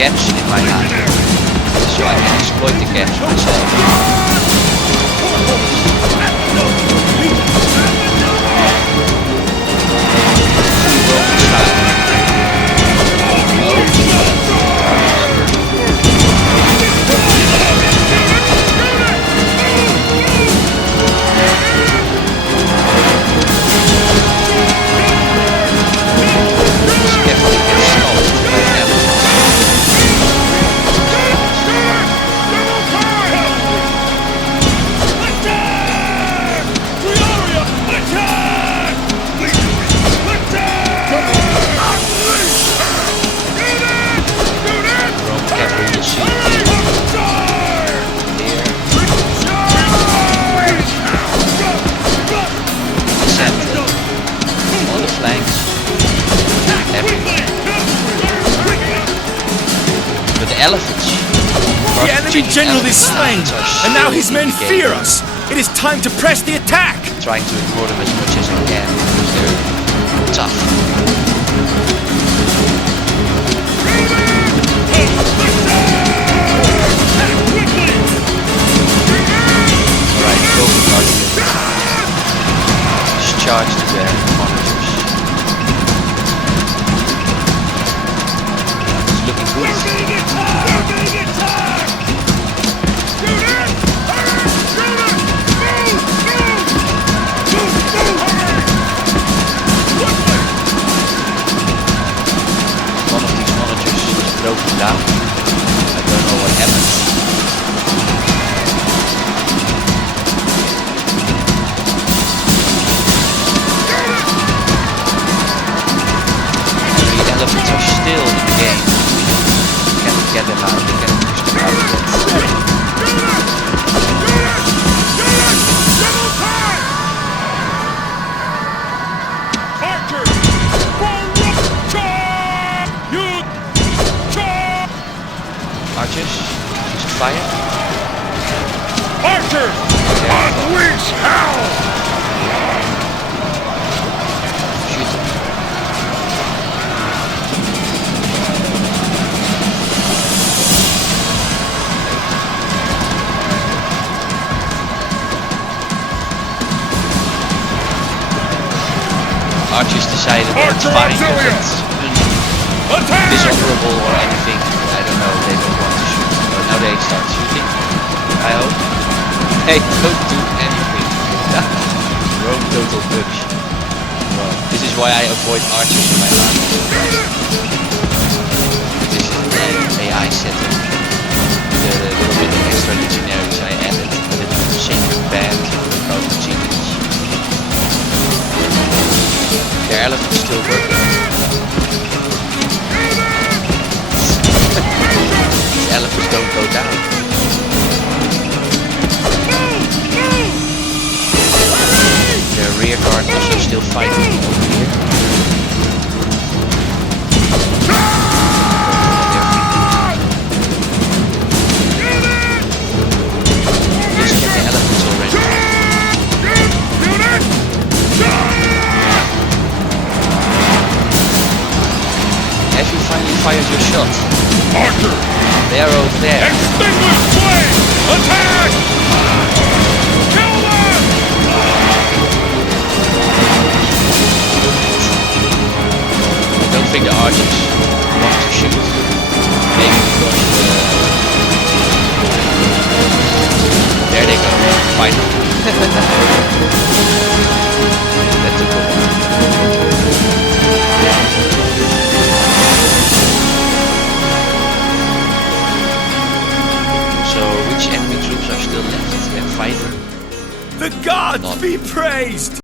gaps in my line, so I can exploit the gaps myself. The enemy general is slain, and now his men fear us. It is time to press the attack. Trying to ignore them as much as I can because they're tough. Alright, go for target. Just charge to their monitors. It's looking good. Broken down. I don't know what happened. The elephants are still in the game. You cannot get them out. You cannot push them out yet. Archers, just fire. Archers! Unleash hell! Shoot them. Archers decided that it's fine because it's dishonorable or anything. I don't know, they don't want to shoot. But now they start shooting, I hope. They don't do anything. Wrong total bugs. Well, this is why I avoid archers in my line. This is an AI setting. The little bit of extra legionaries I added, a little sacred band for the Carthaginians. Their elephants still working. Elephants don't go down. The rear guard also still fighting over here. Just get the elephants already. Have you finally fired your shot? They're over there. Extinguish flame! Attack! Kill them! I don't think the archers want to shoot. Maybe because there they go. Finally. That took a while. Which enemy troops are still left and fighting? The gods be praised!